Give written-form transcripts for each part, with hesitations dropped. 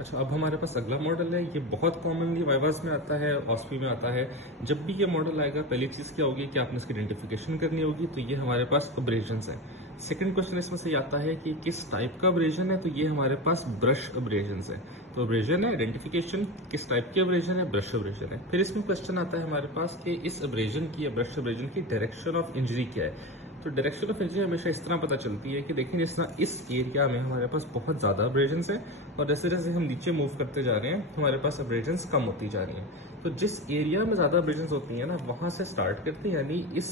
अच्छा, अब हमारे पास अगला मॉडल है। ये बहुत कॉमनली वाइवास में आता है, ऑस्पी में आता है। जब भी ये मॉडल आएगा, पहली चीज क्या होगी कि आपने इसकी आइडेंटिफिकेशन करनी होगी। तो ये हमारे पास अब्रेजन्स है। सेकंड क्वेश्चन इसमें से आता है कि किस टाइप का अब्रेजन है। तो ये हमारे पास ब्रश अब्रेजन्स है। तो अब्रेजन है, आइडेंटिफिकेशन, किस टाइप के अब्रेजन है, ब्रश अब्रेजन है। फिर इसमें क्वेश्चन आता है हमारे पास कि इस अब्रेजन की या ब्रश अब्रेजन की डायरेक्शन ऑफ इंजरी क्या है। तो डायरेक्शन ऑफ इंजरी हमेशा इस तरह पता चलती है कि देखिए इस एरिया में हमारे पास बहुत ज्यादा अब्रेजन्स है और जैसे जैसे हम नीचे मूव करते जा रहे हैं हमारे पास अब्रेजन्स कम होती जा रही हैं। तो जिस एरिया में ज्यादा अब्रेजन्स होती है ना, वहां से स्टार्ट करते हैं। यानी इस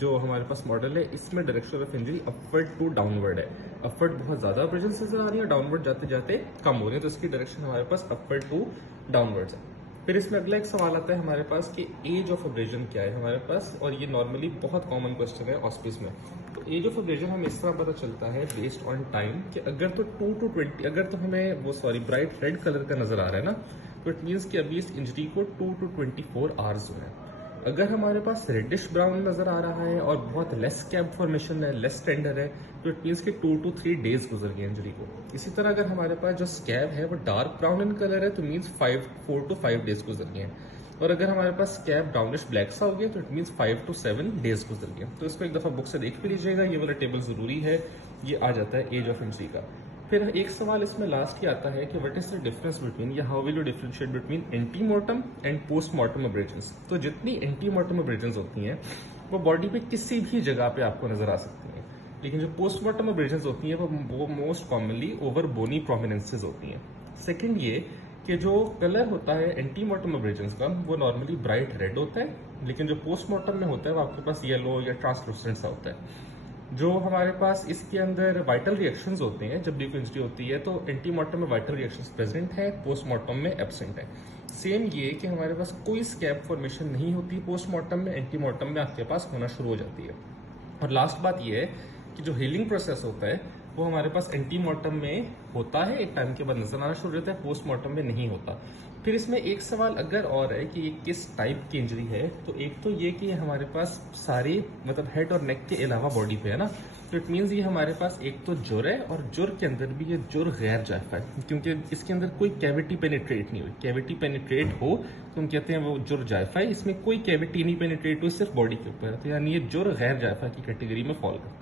जो हमारे पास मॉडल है इसमें direction of injury upward to downward है। अपवर्ड बहुत ज्यादा अब्रेजन्स नजर आ रही है, डाउनवर्ड जाते जाते कम हो रही है। तो इसकी डायरेक्शन हमारे पास अपवर्ड टू डाउनवर्ड है। फिर इसमें अगला एक सवाल आता है हमारे पास कि एज ऑफ अब्रेजन क्या है हमारे पास, और ये नॉर्मली बहुत कॉमन क्वेश्चन है ऑस्पिस में। तो एज ऑफ अब्रेजन हमें इस तरह पता चलता है बेस्ड ऑन टाइम कि अगर तो 2 to 20 अगर तो हमें वो ब्राइट रेड कलर का नजर आ रहा है ना, तो इट मीन्स कि अभी इस इंजरी को 2 to 24 आवर्स हुए हैं। अगर हमारे पास रेडिश ब्राउन नजर आ रहा है और बहुत लेस स्कैब फॉर्मेशन है, लेस टेंडर है, तो इट मीन्स कि 2 to 3 डेज गुजर गए इंजरी को। इसी तरह अगर हमारे पास जो स्कैब है वो डार्क ब्राउन इन कलर है, तो मीन्स 4 to 5 डेज गुजर गए हैं। और अगर हमारे पास स्कैब ब्राउनिश ब्लैक सा हो गया तो इट मीन्स 5 to 7 डेज गुजर गए। तो इसको एक दफा बुक से देख भी लीजिएगा, ये वाला टेबल जरूरी है, ये आ जाता है एज ऑफ इंजरी का। फिर एक सवाल इसमें लास्ट ही आता है कि what is the difference between या how will you differentiate between antemortem and postmortem abrasions. तो जितनी एंटीमॉर्टम अब्रेजन्स होती हैं वो बॉडी पे किसी भी जगह पे आपको नजर आ सकती हैं, लेकिन जो पोस्टमॉर्टम अब्रेजन्स होती हैं वो मोस्ट कॉमनली ओवर बोनी प्रोमिनेंसेज होती हैं। सेकेंड ये कि जो कलर होता है एंटीमॉर्टम अब्रेजन्स का वो नॉर्मली ब्राइट रेड होता है, लेकिन जो पोस्टमॉर्टम में होता है वो आपके पास येलो या ट्रांसलूसेंट सा होता है। जो हमारे पास इसके अंदर वाइटल रिएक्शंस होते हैं जब भी कोई इंजरी होती है, तो एंटीमॉर्टम में वाइटल रिएक्शंस प्रेजेंट है, पोस्टमॉर्टम में एब्सेंट है। सेम ये कि हमारे पास कोई स्कैब फॉर्मेशन नहीं होती पोस्टमॉर्टम में, एंटीमॉर्टम में आपके पास होना शुरू हो जाती है। और लास्ट बात यह है कि जो हीलिंग प्रोसेस होता है वो हमारे पास एंटीमॉर्टम में होता है, एक टाइम के बाद नजर आना शुरू होता है, पोस्टमॉर्टम में नहीं होता। फिर इसमें एक सवाल अगर और है कि ये किस टाइप की इंजरी है, तो एक तो ये कि हमारे पास सारे हेड और नेक के अलावा बॉडी पे है ना, तो इट मीन्स ये हमारे पास एक तो जुर है, और जुर के अंदर भी ये जुर गैर जायफा है, क्योंकि इसके अंदर कोई कैविटी पेनिट्रेट नहीं हुई। कैविटी पेनिट्रेट हो तो हम कहते हैं वो जुर जायफा है, इसमें कोई कैविटी नहीं पेनिट्रेट हुई, सिर्फ बॉडी के ऊपर है, तो यानी ये जुर गैर जायफा की कैटेगरी में फॉल करता है।